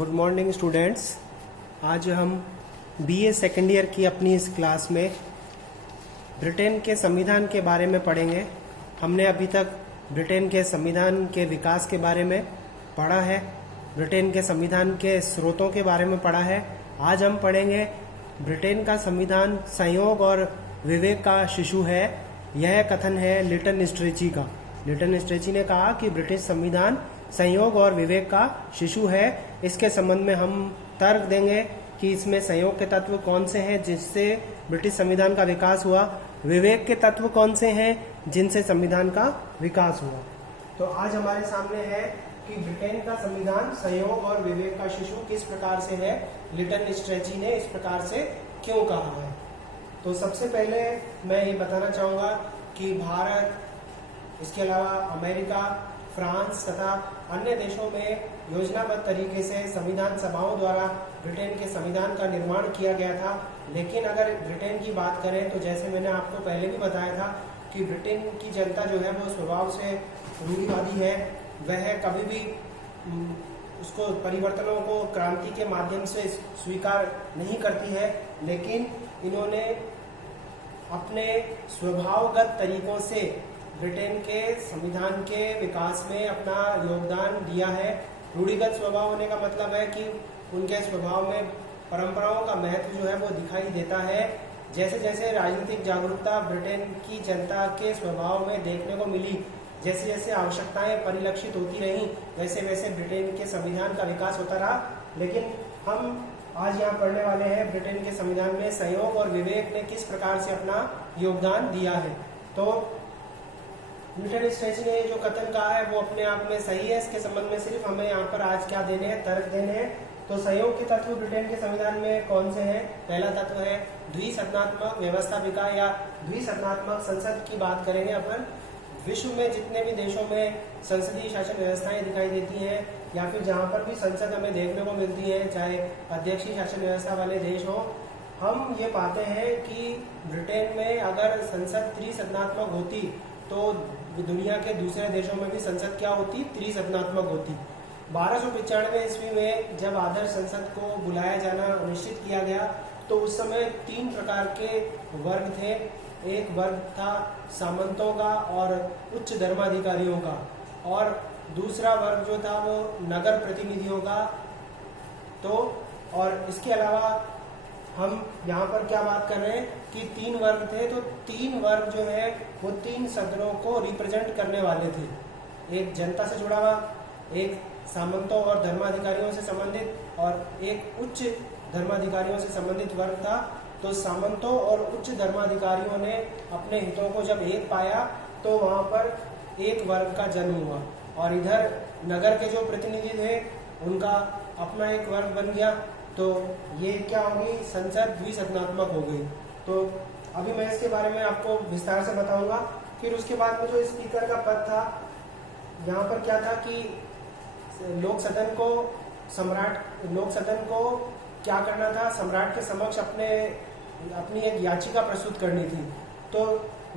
Good morning students. आज हम BA second year की अपनी इस क्लास में ब्रिटेन के संविधान के बारे में पढ़ेंगे। हमने अभी तक ब्रिटेन के संविधान के विकास के बारे में पढ़ा है, ब्रिटेन के संविधान के स्रोतों के बारे में पढ़ा है। आज हम पढ़ेंगे ब्रिटेन का संविधान संयोग और विवेक का शिशु है। यह कथन है लिटन स्ट्रेची का। लिटन स्ट्रेची ने कहा कि ब्रिटिश संविधान संयोग और विवेक का शिशु है। इसके संबंध में हम तर्क देंगे कि इसमें संयोग के तत्व कौन से हैं जिससे ब्रिटिश संविधान का विकास हुआ, विवेक के तत्व कौन से हैं जिनसे संविधान का विकास हुआ। तो आज हमारे सामने है कि ब्रिटेन का संविधान संयोग और विवेक का शिशु किस प्रकार से है, लिटन स्ट्रेची ने इस प्रकार से क्यों कहा है। तो सबसे पहले मैं ये बताना चाहूँगा कि भारत, इसके अलावा अमेरिका, फ्रांस तथा अन्य देशों में योजनाबद्ध तरीके से संविधान सभाओं द्वारा ब्रिटेन के संविधान का निर्माण किया गया था। लेकिन अगर ब्रिटेन की बात करें तो जैसे मैंने आपको पहले भी बताया था कि ब्रिटेन की जनता जो है वो स्वभाव से रूढ़िवादी है। वह कभी भी उसको परिवर्तनों को क्रांति के माध्यम से स्वीकार नहीं करती है, लेकिन इन्होंने अपने स्वभावगत तरीकों से ब्रिटेन के संविधान के विकास में अपना योगदान दिया है। रूढ़िगत स्वभाव होने का मतलब है कि उनके स्वभाव में परंपराओं का महत्व जो है वो दिखाई देता है। जैसे जैसे राजनीतिक जागरूकता ब्रिटेन की जनता के स्वभाव में देखने को मिली, जैसे जैसे आवश्यकताएं परिलक्षित होती रहीं, वैसे वैसे ब्रिटेन के संविधान का विकास होता रहा। लेकिन हम आज यहाँ पढ़ने वाले हैं ब्रिटेन के संविधान में संयोग और विवेक ने किस प्रकार से अपना योगदान दिया है। तो लिटन स्ट्रेची ने जो कथन कहा है वो अपने आप में सही है। इसके संबंध में सिर्फ हमें यहाँ पर आज क्या देने हैं, तर्क देने हैं। तो संयोग के तत्व ब्रिटेन के संविधान में कौन से हैं? पहला तत्व है द्विसदनात्मक व्यवस्थापिका या द्विसदनात्मक संसद की बात करेंगे अपन। विश्व में जितने भी देशों में संसदीय शासन व्यवस्थाएं दिखाई देती हैं या फिर जहाँ पर भी संसद हमें देखने को मिलती है, चाहे अध्यक्षीय शासन व्यवस्था वाले देश हो, हम ये पाते हैं कि ब्रिटेन में अगर संसद त्रिसदनात्मक होती तो दुनिया के दूसरे देशों में भी संसद क्या होती? त्रिसदनात्मक होती। 1295 ईस्वी में जब आदर्श संसद को बुलाया जाना निश्चित किया गया तो उस समय 3 प्रकार के वर्ग थे। एक वर्ग था सामंतों का और उच्च धर्माधिकारियों का, और दूसरा वर्ग जो था वो नगर प्रतिनिधियों का। तो और इसके अलावा हम यहाँ पर क्या बात कर रहे हैं कि 3 वर्ग थे। तो 3 वर्ग जो है वो 3 सदनों को रिप्रेजेंट करने वाले थे। एक जनता से जुड़ा हुआ, एक सामंतों और धर्माधिकारियों से संबंधित, और एक उच्च धर्माधिकारियों से संबंधित वर्ग था। तो सामंतों और उच्च धर्माधिकारियों ने अपने हितों को जब एक पाया तो वहाँ पर एक वर्ग का जन्म हुआ, और इधर नगर के जो प्रतिनिधि थे उनका अपना एक वर्ग बन गया। तो ये क्या होगी? संसद द्विसदनात्मक हो गई। तो अभी मैं इसके बारे में आपको विस्तार से बताऊंगा। फिर उसके बाद में जो स्पीकर का पद था, यहाँ पर क्या था कि लोक सदन को क्या करना था? सम्राट के समक्ष अपनी एक याचिका प्रस्तुत करनी थी। तो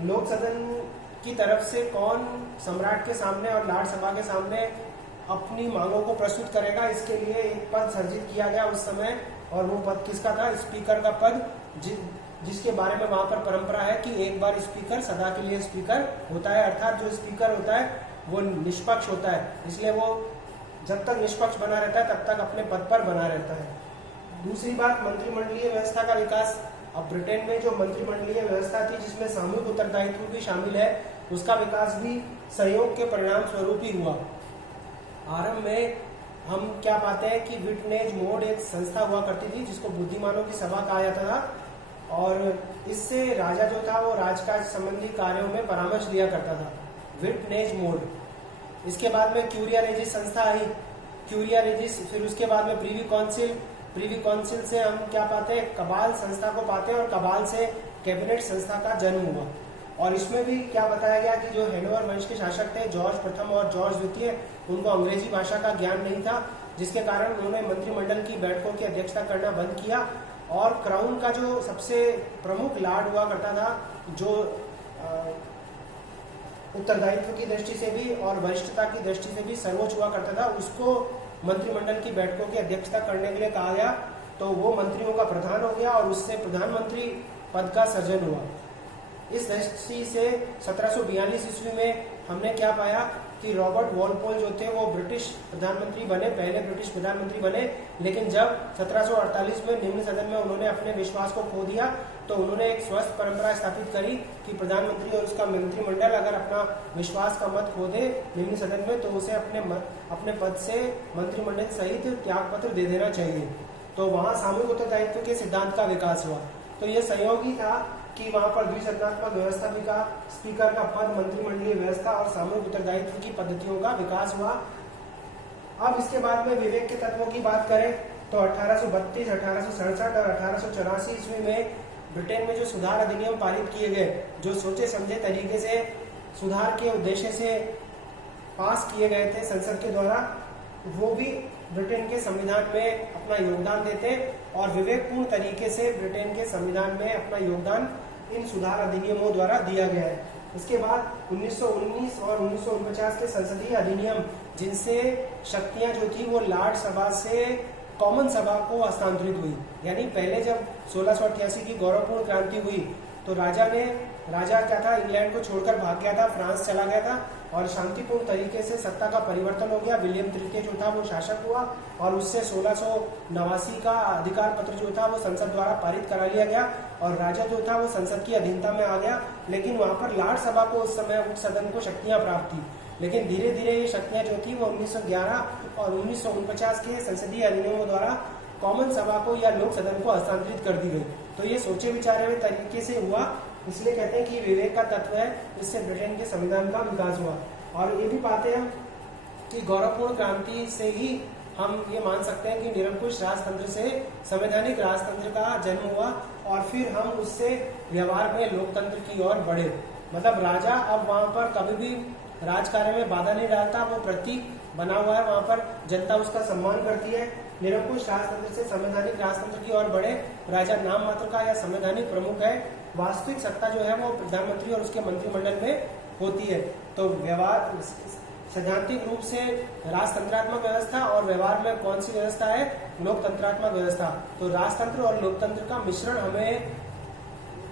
लोक सदन की तरफ से कौन सम्राट के सामने और लार्ड सभा के सामने अपनी मांगों को प्रस्तुत करेगा, इसके लिए एक पद सर्जित किया गया उस समय। और वो पद किसका था? स्पीकर का पद, जिसके बारे में वहां पर परंपरा है कि एक बार स्पीकर सदा के लिए स्पीकर होता है। अर्थात जो स्पीकर होता है वो निष्पक्ष होता है, इसलिए वो जब तक निष्पक्ष बना रहता है तब तक अपने पद पर बना रहता है। दूसरी बात, मंत्रिमंडलीय व्यवस्था का विकास। अब ब्रिटेन में जो मंत्रिमंडलीय व्यवस्था थी जिसमें सामूहिक उत्तरदायित्व भी शामिल है, उसका विकास भी संयोग के परिणाम स्वरूप ही हुआ। आरंभ में हम क्या पाते हैं कि विटनेज मोड एक संस्था हुआ करती थी जिसको बुद्धिमानों की सभा कहा जाता था, और इससे राजा जो था वो राजकाज संबंधी कार्यों में परामर्श दिया करता था। विटनेज मोड। इसके बाद में क्यूरिया रेजिस संस्था आई, क्यूरिया रेजिस। फिर उसके बाद में प्रीवी काउंसिल। प्रीवी काउंसिल से हम क्या पाते हैं? कबाल संस्था को पाते हैं, और कबाल से कैबिनेट संस्था का जन्म हुआ। और इसमें भी क्या बताया गया कि जो हैनोवर वंश के शासक थे जॉर्ज प्रथम और जॉर्ज द्वितीय, उनको अंग्रेजी भाषा का ज्ञान नहीं था, जिसके कारण उन्होंने मंत्रिमंडल की बैठकों की अध्यक्षता करना बंद किया। और क्राउन का जो सबसे प्रमुख लार्ड हुआ करता था, जो उत्तरदायित्व की दृष्टि से भी और वरिष्ठता की दृष्टि से भी सर्वोच्च हुआ करता था, उसको मंत्रिमंडल की बैठकों की अध्यक्षता करने के लिए कहा गया, तो वो मंत्रियों का प्रधान हो गया और उससे प्रधानमंत्री पद का सृजन हुआ। इस दृष्टि से 1742 ईस्वी में हमने क्या पाया कि रॉबर्ट वॉलपोल जो थे वो ब्रिटिश प्रधानमंत्री बने, पहले ब्रिटिश प्रधानमंत्री बने, लेकिन जब 1748 में निम्न सदन में उन्होंने अपने विश्वास को खो दिया तो उन्होंने एक स्वस्थ परंपरा स्थापित करी कि प्रधानमंत्री और उसका मंत्रिमंडल अगर अपना विश्वास का मत खो दे निम्न सदन में तो उसे अपने पद से मंत्रिमंडल सहित त्याग पत्र दे देना चाहिए। तो वहाँ सामूहिक उत्तरदायित्व के सिद्धांत का विकास हुआ। तो ये सहयोगी था कि वहां पर द्विसदनात्मक व्यवस्था भी का स्पीकर का पद, मंत्रिमंडलीय व्यवस्था और सामूहिक उत्तरदायित्व की पद्धतियों का विकास हुआ। अब इसके बाद में विवेक के तत्वों की बात करें तो 1832, 1867 और 1884 ईस्वी में ब्रिटेन में जो सुधार अधिनियम पारित किए गए, जो सोचे समझे तरीके से सुधार के उद्देश्य से पास किए गए थे संसद के द्वारा, वो भी ब्रिटेन के संविधान में अपना योगदान देते और विवेकपूर्ण तरीके से ब्रिटेन के संविधान में अपना योगदान इन सुधार अधिनियमों द्वारा दिया गया है। इसके बाद 1919 और 1949 के संसदीय अधिनियम, जिनसे शक्तियां जो थी वो लॉर्ड सभा से कॉमन सभा को हस्तांतरित हुई। यानी पहले जब 1688 की गौरवपूर्ण क्रांति हुई तो राजा क्या था, इंग्लैंड को छोड़कर भाग गया था, फ्रांस चला गया था और शांतिपूर्ण तरीके से सत्ता का परिवर्तन हो गया। विलियम तृतीय जो था वो शासक हुआ और उससे 1689 का अधिकार पत्र जो था वो संसद द्वारा पारित करा लिया गया और राजा जो था वो संसद की अधीनता में आ गया। लेकिन वहां पर लॉर्ड सभा को उस समय उच्च सदन को शक्तियां प्राप्त थी, लेकिन धीरे धीरे ये शक्तियां जो थी वो 1911 और 1949 के संसदीय अधिनियमों द्वारा कॉमन सभा को या लोक सदन को हस्तांतरित कर दी गई। तो ये सोचे विचारे हुए तरीके से हुआ, इसलिए कहते हैं कि विवेक का तत्व है, इससे ब्रिटेन के संविधान का विकास हुआ। और ये भी पाते हैं कि गौरवपूर्ण क्रांति से ही हम ये मान सकते हैं कि निरंकुश राजतंत्र से संवैधानिक राजतंत्र का जन्म हुआ और फिर हम उससे व्यवहार में लोकतंत्र की ओर बढ़े। मतलब राजा अब वहां पर कभी भी राजकार्य में बाधा नहीं डालता, वो प्रतीक बना हुआ है, वहां पर जनता उसका सम्मान करती है। निरंकुश राजतंत्र से संवैधानिक राजतंत्र की ओर बढ़े, राजा नाम मात्र का या संवैधानिक प्रमुख है, वास्तविक सत्ता जो है वो प्रधानमंत्री और उसके मंत्रिमंडल में होती है। तो व्यवहार सैद्धांतिक रूप से राजतंत्रात्मक व्यवस्था और व्यवहार में कौन सी व्यवस्था है, लोकतंत्रात्मक व्यवस्था। तो राजतंत्र और लोकतंत्र का मिश्रण हमें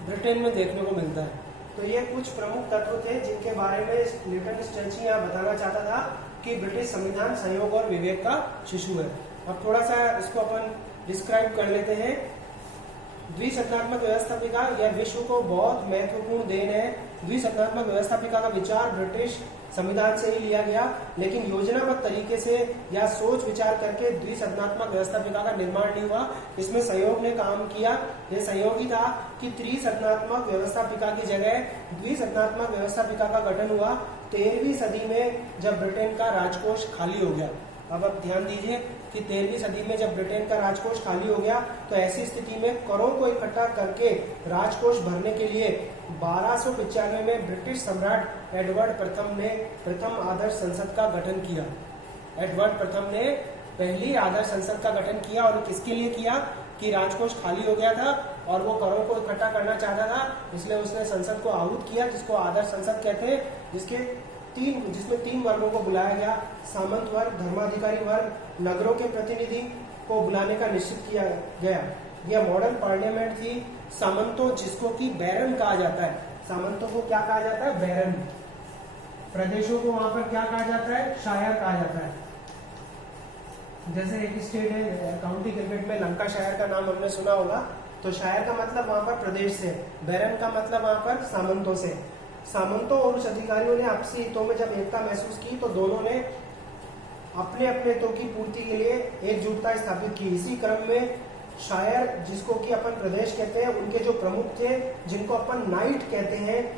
ब्रिटेन में देखने को मिलता है। तो ये कुछ प्रमुख तत्व थे जिनके बारे में न्यूटन स्ट्रेचिंग यहाँ बताना चाहता था कि ब्रिटिश संविधान सहयोग और विवेक का शिशु है। अब थोड़ा सा इसको अपन डिस्क्राइब कर लेते हैं। द्विसदनात्मक व्यवस्थापिका यह विश्व को बहुत महत्वपूर्ण देन है। द्विसदनात्मक व्यवस्थापिका का विचार ब्रिटिश संविधान से ही लिया गया, लेकिन योजनाबद्ध तरीके से या सोच विचार करके द्विसदनात्मक व्यवस्थापिका का निर्माण नहीं हुआ। इसमें सहयोग ने काम किया। यह सहयोगी था कि त्रिसदनात्मक व्यवस्थापिका की जगह द्विसदनात्मक व्यवस्थापिका का गठन हुआ 13वीं सदी में, जब ब्रिटेन का राजकोष खाली हो गया। अब आप ध्यान दीजिए कि 13वीं सदी में जब ब्रिटेन का राजकोष खाली हो गया तो ऐसी स्थिति में करों को इकट्ठा करके राजकोष भरने के लिए 1295 में ब्रिटिश सम्राट एडवर्ड प्रथम ने प्रथम आदर्श संसद का गठन किया। एडवर्ड प्रथम ने पहली आदर्श संसद का गठन किया और किसके लिए किया कि राजकोष खाली हो गया था और वो करों को इकट्ठा करना चाहता था, इसलिए उसने संसद को आहूत किया, जिसको आदर्श संसद कहते हैं, जिसमें 3 वर्गों को बुलाया गया, सामंत वर्ग, धर्माधिकारी वर्ग, नगरों के प्रतिनिधि को बुलाने का निश्चित किया गया। यह मॉडर्न पार्लियामेंट थी। सामंतों, जिसको कि बैरन कहा जाता है, सामंतों को क्या कहा जाता है, बैरन। प्रदेशों को वहां पर क्या कहा जाता है, शायर कहा जाता है। जैसे एक स्टेट है काउंटी क्रिकेट में लंकाशायर का नाम हमने सुना होगा, तो शायर का मतलब वहां पर प्रदेश से, बैरन का मतलब वहां पर सामंतों से। सामंतों और उच्च अधिकारियों ने आपसी हितों में जब एकता महसूस की तो दोनों ने अपने अपने हितों की पूर्ति के लिए एकजुटता स्थापित की। इसी क्रम में शायर, जिसको कि अपन प्रदेश कहते हैं, उनके जो प्रमुख थे, जिनको अपन नाइट कहते हैं,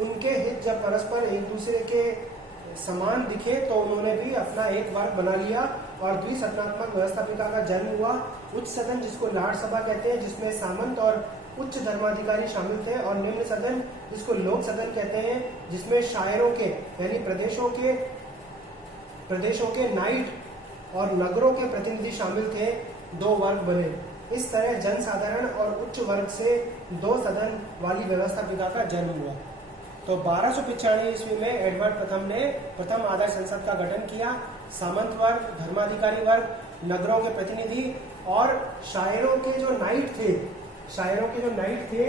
उनके हित जब परस्पर एक दूसरे के समान दिखे तो उन्होंने भी अपना एक वर्ग बना लिया और द्विसदनात्मक व्यवस्थापिका का जन्म हुआ। उच्च सदन, जिसको लॉर्ड सभा कहते हैं, जिसमें सामंत और उच्च धर्माधिकारी शामिल थे, और निम्न सदन, जिसको लोक सदन कहते हैं, जिसमें शायरों के यानी प्रदेशों के नाइट और नगरों के प्रतिनिधि शामिल थे। 2 वर्ग बने। इस तरह जनसाधारण और उच्च वर्ग से 2 सदन वाली व्यवस्थापिका का जन्म हुआ। तो 1295 ईस्वी में एडवर्ड प्रथम ने प्रथम आदर्श संसद का गठन किया। सामंत वर्ग, धर्माधिकारी वर्ग, नगरों के प्रतिनिधि और शायरों के जो नाइट थे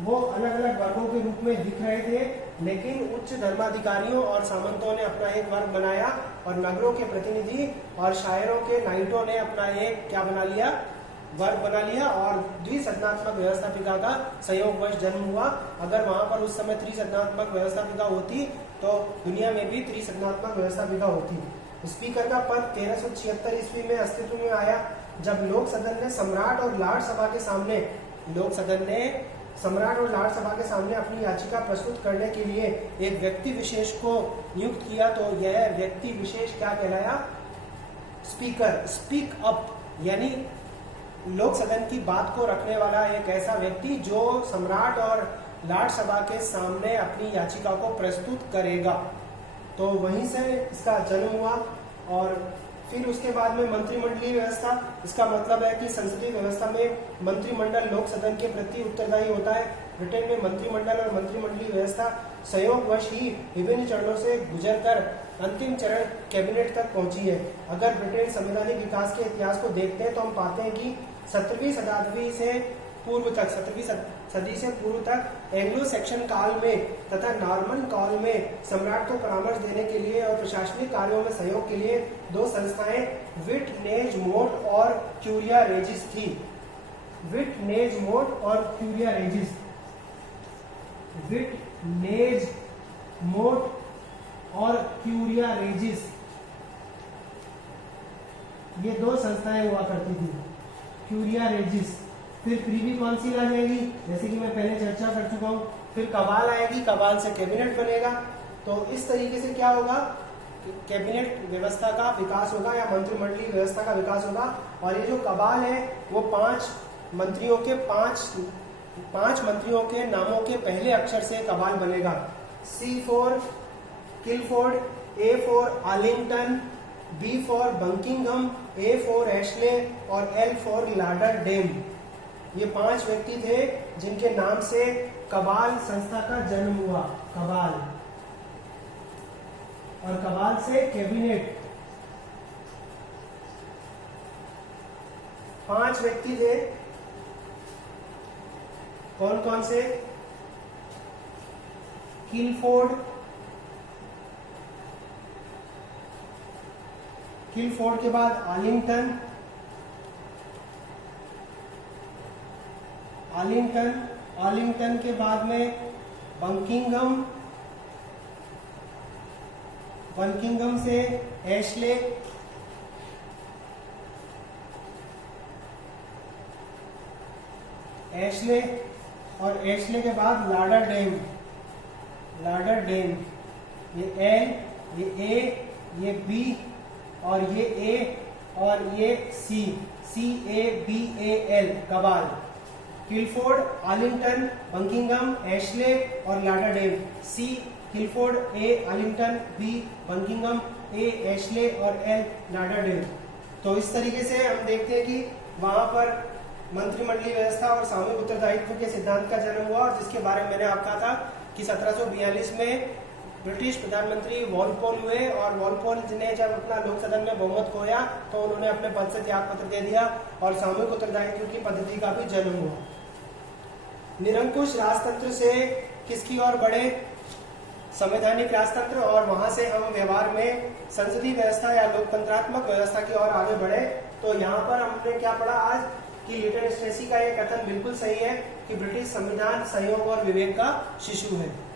वो अलग अलग वर्गों के रूप में दिख रहे थे, लेकिन उच्च धर्माधिकारियों और सामंतों ने अपना एक वर्ग बनाया और नगरों के प्रतिनिधि और शायरों के नाइटों ने अपना एक क्या बना लिया, वर्ग बना लिया और द्विसदनात्मक व्यवस्थापिका का संयोगवश जन्म हुआ। अगर वहां पर उस समय त्रिसदनात्मक व्यवस्थापिका होती तो दुनिया में भी त्रिसदनात्मक व्यवस्थापिका होती। स्पीकर का पद 1376 ईस्वी में अस्तित्व में आया, जब लोक सदन ने सम्राट और लार्ड सभा के सामने अपनी याचिका प्रस्तुत करने के लिए एक व्यक्ति विशेष को नियुक्त किया, तो यह व्यक्ति विशेष क्या कहलाया, स्पीकर। स्पीक अप यानी लोक सदन की बात को रखने वाला एक ऐसा व्यक्ति जो सम्राट और लार्ड सभा के सामने अपनी याचिका को प्रस्तुत करेगा। तो वहीं से इसका जन्म हुआ। और फिर उसके बाद में मंत्रिमंडलीय व्यवस्था, इसका मतलब है कि संसदीय व्यवस्था में मंत्रिमंडल लोक सदन के प्रति उत्तरदायी होता है। ब्रिटेन में मंत्रिमंडल और मंत्रिमंडलीय व्यवस्था संयोगवश ही विभिन्न चरणों से गुजरकर अंतिम चरण कैबिनेट तक पहुंची है। अगर ब्रिटेन संवैधानिक विकास के इतिहास को देखते हैं तो हम पाते हैं कि 17वीं सदी से पूर्व तक एंग्लो सेक्शन काल में तथा नॉर्मन काल में सम्राट को परामर्श देने के लिए और प्रशासनिक कार्यों में सहयोग के लिए दो संस्थाएं विट, नेज, मोट और क्यूरिया रेजिस थी। विट, नेज, मोट और क्यूरिया रेजिस। विट, नेज, मोट और क्यूरिया रेजिस, ये दो संस्थाएं हुआ करती थी। क्यूरिया रेजिस। फिर प्रीवी काउंसिल आ जाएगी, जैसे कि मैं पहले चर्चा कर चुका हूं। फिर कबाल आएगी, कबाल से कैबिनेट बनेगा। तो इस तरीके से क्या होगा, कैबिनेट व्यवस्था का विकास होगा या मंत्रिमंडलीय व्यवस्था का विकास होगा। और ये जो कबाल है वो पांच मंत्रियों के नामों के पहले अक्षर से कबाल बनेगा। C for Clifford, A for Arlington, B for Buckingham, A for Ashley और L फॉर लाडरडेम। ये 5 व्यक्ति थे जिनके नाम से कबाल संस्था का जन्म हुआ। कबाल और कबाल से कैबिनेट। 5 व्यक्ति थे, कौन कौन से, किलफोर्ड के बाद आर्लिंगटन के बाद में बकिंघम से एशले, और एशले के बाद लाडरडेम। ये L, ये A, ये B और ये A और ये C, CABAL, cabal. Clifford, Arlington, Buckingham, Ashley और Lauderdale. C Clifford, A Arlington, B Buckingham, A Ashley और L लाडरडेम। तो इस तरीके से हम देखते हैं कि वहां पर मंत्रिमंडलीय व्यवस्था और सामूहिक उत्तरदायित्व के सिद्धांत का जन्म हुआ, और जिसके बारे में मैंने आपको कहा था कि 1742 में ब्रिटिश प्रधानमंत्री वॉलपोल हुए, और वॉलपोल ने जब अपना लोक सदन में बहुमत खोया तो उन्होंने अपने पद से त्याग पत्र दे दिया और सामूहिक उत्तरदायित्व की पद्धति का भी जन्म हुआ। निरंकुश राजतंत्र से किसकी ओर बढ़े, संवैधानिक राजतंत्र, और वहां से हम व्यवहार में संसदीय व्यवस्था या लोकतंत्रात्मक व्यवस्था की ओर आगे बढ़े। तो यहाँ पर हमने क्या पढ़ा आज कि लिटन स्ट्रेसी का ये कथन बिल्कुल सही है कि ब्रिटिश संविधान संयोग और विवेक का शिशु है।